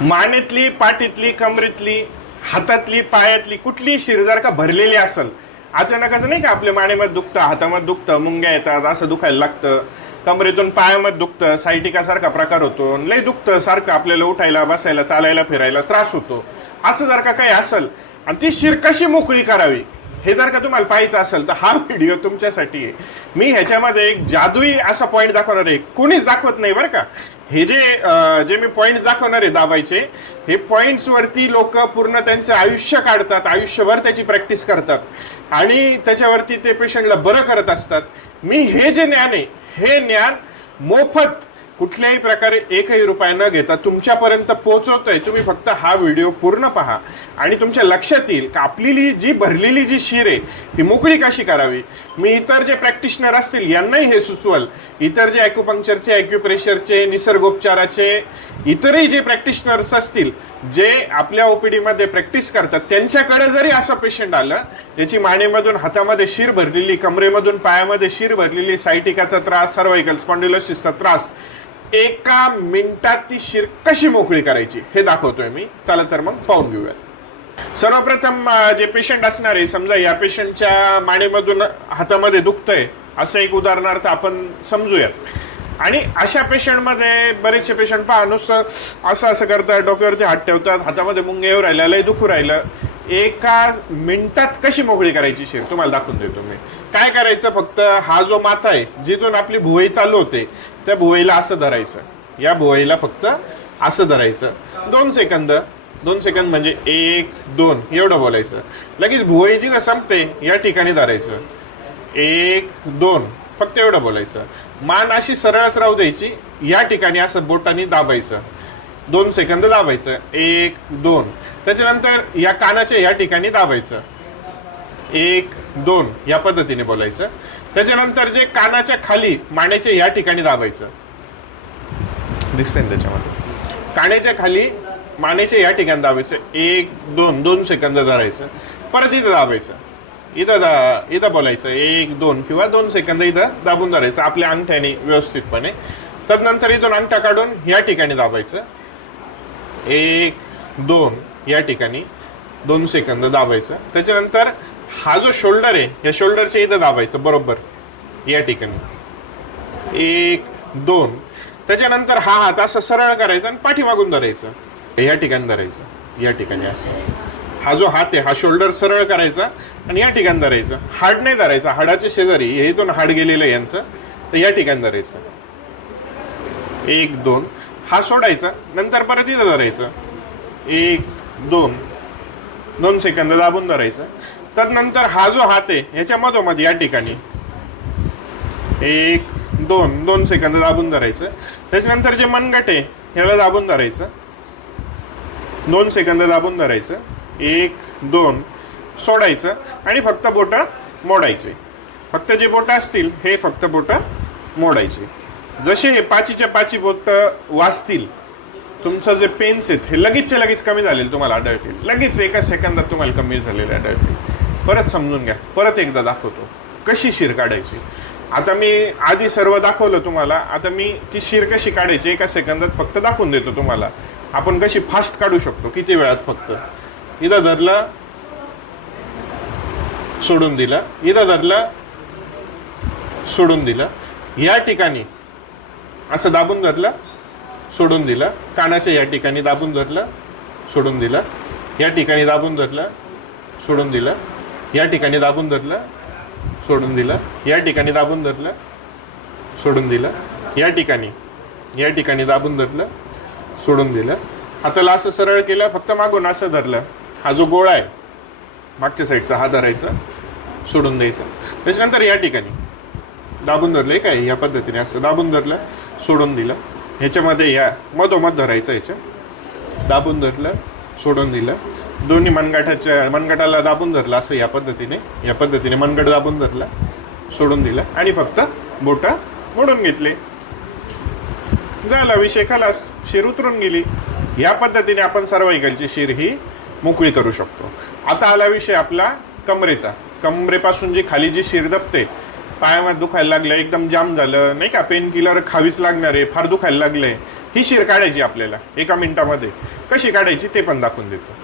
मानेतली पाठीतली कमरेतली हातातली पायातली कुठली शिर जर का भरलेली असेल अचानकच नाही का आपल्या मानेमध्ये दुखतं हातामध्ये दुखतं मुंग्या येतात असं दुखायला लागतं कमरेतून पायामध्ये दुखतं सायटिकासारखा प्रकार होतो लय दुखतं सारखं आपल्याला उठायला बसायला चालायला फिरायला त्रास होतो. असं जर का काही असेल आणि ती शिर कशी मोकळी करावी? हे जर का तुम्हाला पाहायचं असेल तर हा व्हिडिओ तुमच्यासाठी आहे. मी ह्याच्यामध्ये एक जादुई असा पॉईंट दाखवणार आहे. कोणीच दाखवत नाही बरं का. हे जे जे मी पॉईंट्स दाखवणार आहे दाबायचे हे पॉईंट्सवरती लोक पूर्ण त्यांचं आयुष्य काढतात आयुष्यभर त्याची प्रॅक्टिस करतात. आणि त्याच्यावरती ते पेशंटला बरं करत असतात. मी हे जे ज्ञान आहे हे ज्ञान मोफत कुठल्याही प्रकारे एकही रुपया न घेता तुमच्यापर्यंत पोहोचवतोय. तुम्ही फक्त हा व्हिडिओ पूर्ण पहा. आणि तुमच्या लक्षात येईल का आपली जी भरलेली जी शिर आहे ती मोकळी कशी करावी? मी इतर जे प्रॅक्टिशनर असतील यांनाही हे सुचवल. इतर जे ॲक्युपंक्चरचे ॲक्युप्रेशरचे निसर्गोपचाराचे इतरही जे प्रॅक्टिशनर्स असतील जे आपल्या ओपीडी मध्ये प्रॅक्टिस करतात त्यांच्याकडे जरी असं पेशंट आलं त्याची मानेमधून हातामध्ये शिर भरलेली कमरेमधून पायामध्ये शिर भरलेली सायटिकाचा त्रास सर्वायकल स्पॉन्डिलोसिसचा त्रास एका मिनिटात ती शिर कशी मोकळी करायची हे दाखवतोय मी. चला तर मग पाहून घेऊया सर्वप्रथम जे पेशंट असणार आहे समजा या पेशंटच्या मानेमधून हातामध्ये दुखतंय असं एक उदाहरणार्थ आपण समजूयात. आणि अशा पेशंटमध्ये बरेचसे पेशंट पहा नुसतं असं असं करतात डोक्यावरती हात ठेवतात हातामध्ये मुंगे येऊ राहिलं लय दुखू राहिलं. एका मिनिटात कशी मोकळी करायची शेर? तुम्हाला दाखवून देतो मी. काय करायचं फक्त हा जो माथा आहे जिथून आपली भुवई चालू होते त्या भुवईला असं धरायचं. या भुवईला फक्त असं धरायचं. दोन सेकंद दोन सेकंद म्हणजे एक दोन एवढं बोलायचं. लगेच भुवई जिथं संपते या ठिकाणी धरायचं. एक दोन फक्त एवढं बोलायचं. मान अशी सरळच राहू द्यायची या ठिकाणी असं बोटाने दाबायचं. दोन सेकंद दाबायचं. एक दोन. त्याच्यानंतर या कानाच्या या ठिकाणी दाबायचं. एक दोन या पद्धतीने बोलायचं. त्याच्यानंतर जे कानाच्या खाली मानेच्या या ठिकाणी दाबायचं. दिसतंय ना त्याच्यामध्ये? कानेच्या खाली मानेच्या या ठिकाणी दाबायचं. एक दोन दोन सेकंद धरायचं. परत इथं दाबायचं. इथं दा इथं बोलायचं. एक दोन किंवा दोन सेकंद इथं दाबून धरायचं. आपल्या अंगठ्याने व्यवस्थितपणे. तदनंतर इथून अंगठा काढून या ठिकाणी दाबायचं. एक दोन या ठिकाणी दोन सेकंद दाबायचं. त्याच्यानंतर हा जो शोल्डर आहे या शोल्डरच्या इथं दाबायचं बरोबर. या ठिकाणी. एक दोन. त्याच्यानंतर हा हात असं सरळ करायचा आणि पाठीमागून धरायचं. या ठिकाणी धरायचं. या ठिकाणी असं. हा जो हात आहे हा शोल्डर सरळ करायचा आणि या ठिकाणी धरायचं. हाड नाही धरायचा. हाडाच्या शेजारी हे दोन हाड गेलेलं आहे यांचं. तर या ठिकाणी धरायचं. एक दोन. हा सोडायचा. नंतर परत इथं धरायचं. एक दोन. दोन सेकंद दाबून धरायचं. त्यानंतर हा जो हात आहे ह्याच्या मधोमध या ठिकाणी. एक दोन. दोन सेकंद दाबून धरायचं. त्याच्यानंतर जे मनगट आहे ह्याला दाबून धरायचं. दोन सेकंद दाबून धरायचं. एक दोन. सोडायचं. आणि फक्त बोटं मोडायचे. फक्त जे बोटं असतील हे फक्त बोटं मोडायचे. जसे हे पाचीच्या पाची बोटं वाचतील तुमचं जे पेन्स आहेत हे लगेचच्या लगेच कमी झालेले तुम्हाला आढळतील लगेच एका सेकंदात तुम्हाला कमी झालेले आढळतील परत समजून घ्या. परत एकदा दाखवतो. कशी शिर काढायची? आता मी आधी सर्व दाखवलं तुम्हाला. आता मी ती शिर कशी काढायची एका सेकंदात फक्त दाखवून देतो तुम्हाला. आपण कशी फास्ट काढू शकतो? किती वेळात फक्त? इथं धरलं. सोडून दिलं. इथं धरलं. सोडून दिलं. या ठिकाणी असं दाबून धरलं. सोडून दिलं. कानाच्या या ठिकाणी दाबून धरलं सोडून दिलं. या ठिकाणी दाबून धरलं सोडून दिलं. या ठिकाणी दाबून धरलं सोडून दिलं. या ठिकाणी दाबून धरलं सोडून दिलं. या ठिकाणी या ठिकाणी दाबून धरलं सोडून दिलं. हाताला असं सरळ केलं फक्त मागून असं धरलं. हा जो गोळा आहे मागच्या साईडचा हा धरायचा सोडून द्यायचा. त्याच्यानंतर या ठिकाणी दाबून धरलं काय? या पद्धतीने असं दाबून धरलं सोडून दिलं. ह्याच्यामध्ये या मधोमध धरायचं ह्याच्या दाबून धरलं सोडून दिलं. दोन्ही मनगाठाच्या मनगटाला दाबून धरलं असं या पद्धतीने. या पद्धतीने मनगट दाबून धरला सोडून दिलं आणि फक्त बोटं मोडून घेतले. झाला विषय खालास. शिर उतरून गेली. या पद्धतीने आपण सर्वाइकलची शिर ही मोकळी करू शकतो. आता आला विषय आपला कमरेचा. कमरेपासून जी खाली जी शिर दबते पायामध्ये दुखायला लागलं एकदम जाम झालं. नाही का पेन किलर खावीच लागणार आहे फार दुखायला लागलंय. ही शिर काढायची आपल्याला एका मिनिटामध्ये. कशी काढायची ते पण दाखवून देतो.